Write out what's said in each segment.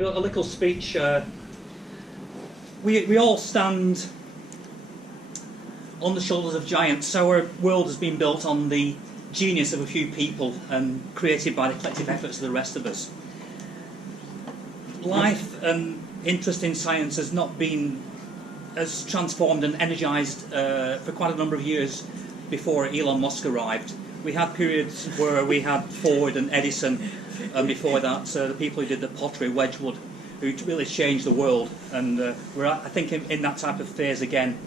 a little speech. We all stand on the shoulders of giants. Our world has been built on the genius of a few people and created by the collective efforts of the rest of us. Life and interest in science has not been as transformed and energised for quite a number of years before Elon Musk arrived. We had periods where we had Ford and Edison, and before that the people who did the pottery, Wedgwood, who really changed the world, and we're, I think, in that type of phase again.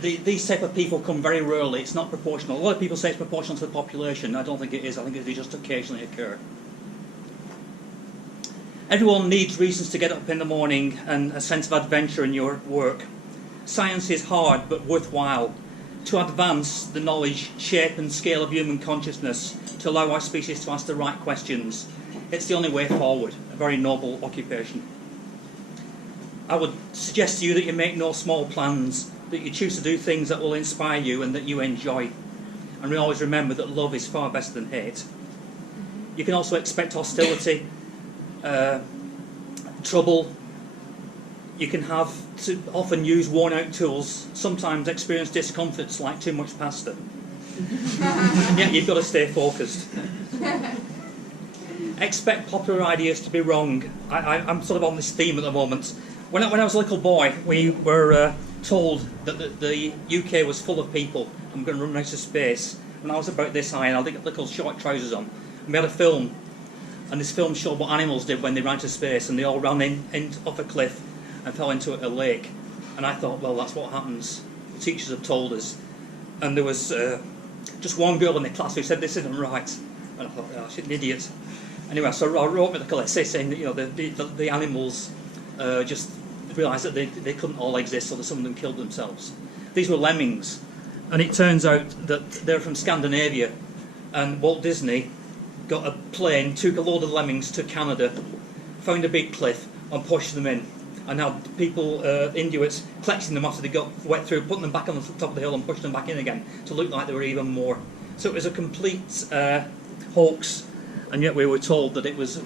These type of people come very rarely. It's not proportional. A lot of people say it's proportional to the population. I don't think it is. I think they just occasionally occur. Everyone needs reasons to get up in the morning and a sense of adventure in your work. Science is hard but worthwhile. To advance the knowledge, shape and scale of human consciousness, to allow our species to ask the right questions. It's the only way forward. A very noble occupation. I would suggest to you that you make no small plans, that you choose to do things that will inspire you and that you enjoy. And we always remember that love is far better than hate. You can also expect hostility, trouble. You can have to often use worn-out tools, sometimes experience discomforts like too much pasta. And yet you've got to stay focused. Expect popular ideas to be wrong. I'm sort of on this theme at the moment. When I was a little boy, we were told that the UK was full of people and going to run out of space. When I was about this high, and I had little short trousers on, and we had a film, and this film showed what animals did when they ran to space, and they all ran in off a cliff and fell into a lake. And I thought, well, that's what happens. The teachers have told us. And there was just one girl in the class who said, this isn't right. And I thought, oh, she's an idiot. Anyway, so I wrote with the essay saying that, you know, the animals just realised that they couldn't all exist, so that some of them killed themselves. These were lemmings. And it turns out that they're from Scandinavia. And Walt Disney got a plane, took a load of lemmings to Canada, found a big cliff and pushed them in. And now people, Inuits, collecting them after they got wet through, putting them back on the top of the hill and pushing them back in again to look like they were even more. So it was a complete hoax, and yet we were told that it was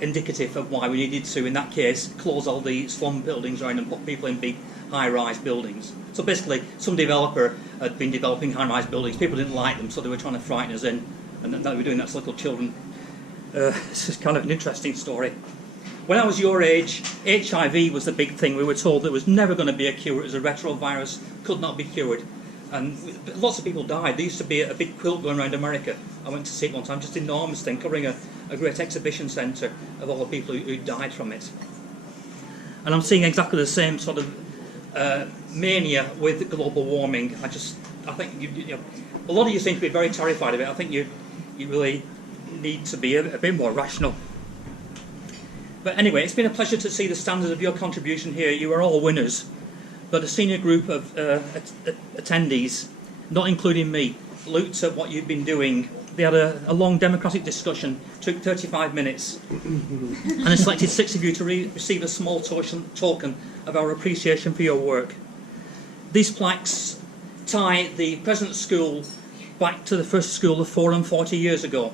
indicative of why we needed to, in that case, close all the slum buildings around and put people in big high-rise buildings. So basically, some developer had been developing high-rise buildings. People didn't like them, so they were trying to frighten us in, and now they were doing that to little children. This is kind of an interesting story. When I was your age, HIV was the big thing. We were told there was never going to be a cure. It was a retrovirus, could not be cured. And lots of people died. There used to be a big quilt going around America. I went to see it one time, just an enormous thing, covering a great exhibition centre of all the people who died from it. And I'm seeing exactly the same sort of mania with global warming. I think you know, a lot of you seem to be very terrified of it. I think you really need to be a bit more rational. But anyway, it's been a pleasure to see the standards of your contribution here. You are all winners. But a senior group of attendees, not including me, looked at what you've been doing. They had a long democratic discussion, took 35 minutes, and they selected 6 of you to receive a small token of our appreciation for your work. These plaques tie the present school back to the first school of 40 years ago.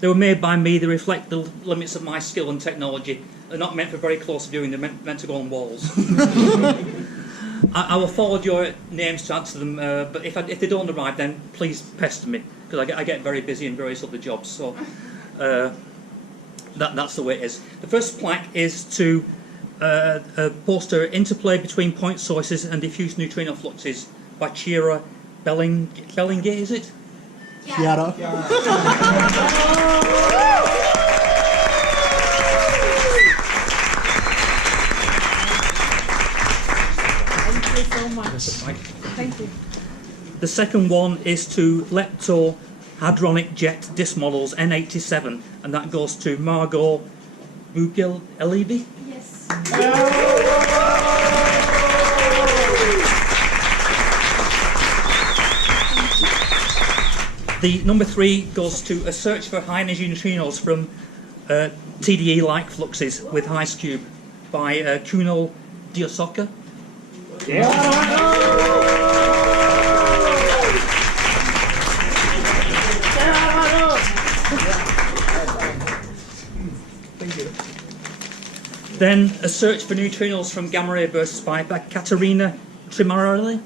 They were made by me. They reflect the limits of my skill and technology. They're not meant for very close viewing. They're meant to go on walls. I will forward your names to answer them, but if they don't arrive, then please pester me, because I get very busy in various other jobs. So that's the way it is. The first plaque is to poster interplay between point sources and diffuse neutrino fluxes by Chiara Bellinger, is it? Chiara. Thank you so much. Thank you. The second one is to Lepto Hadronic Jet Disk Models N87, and that goes to Margot Bugel-Elibi. Yes. The number 3 goes to a search for high energy neutrinos from TDE-like fluxes with ISCRA by Kunal Diosoka. Then A Search for Neutrinos from Gamma Ray Bursts by Katerina Trimarelli.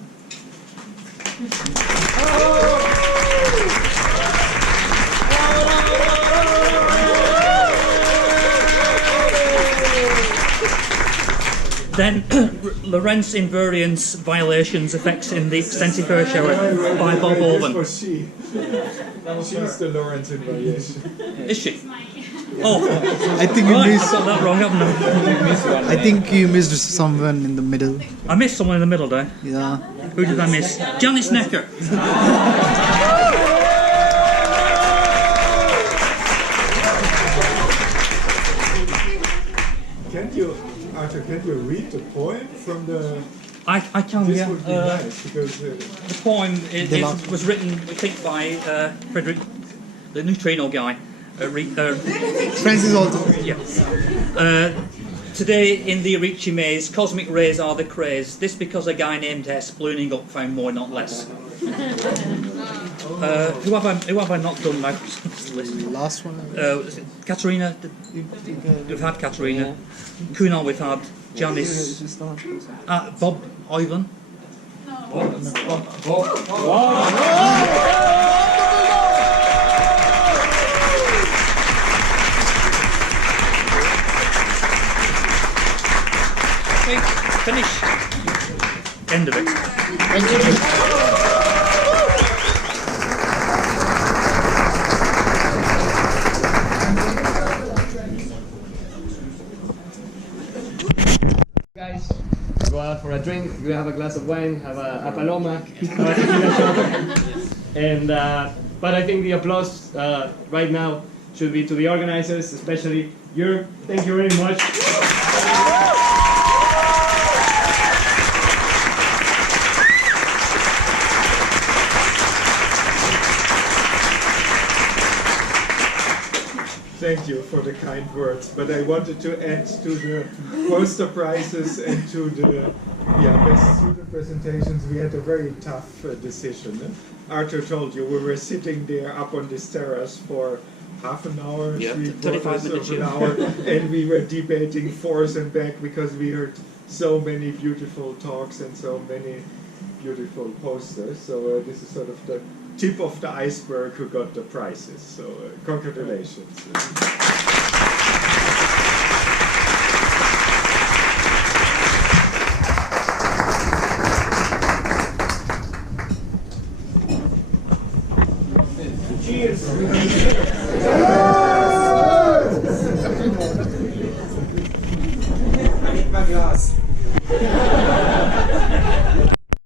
Then Lorentz invariance violations effects in the extensive air shower by Bob Owen. She's the Lorentz invariation. Is she? Oh, I think you right, missed. I got that wrong, haven't I? I think you missed someone in the middle. I missed someone in the middle there. Yeah. Who did I miss? Janice Necker. Arthur, can you read the poem from the... I can, This yeah. would be nice, because... The poem was written, we think, by Frederick, the neutrino guy. Francis also. Yeah. Today in the Arichi maze, cosmic rays are the craze. This because a guy named S, ballooning up, found more, not less. Who have I not done now? Last one. Katerina. We've had Katerina. Kunal, we've had Janice. Bob Ivan. Okay, finish. End of it. Thank you. Guys, go out for a drink, you have a glass of wine, have a paloma, have a tequila shot. And, but I think the applause right now should be to the organizers, especially you. Thank you very much. Thank you for the kind words, but I wanted to add to the poster prizes and to the best student presentations. We had a very tough decision. Arthur told you we were sitting there up on this terrace for half an hour, Yeah, 3/4 minutes, of an hour, and we were debating forth and back because we heard so many beautiful talks and so many beautiful posters. So this is sort of the tip of the iceberg who got the prizes. So congratulations. Cheers! I need my glass.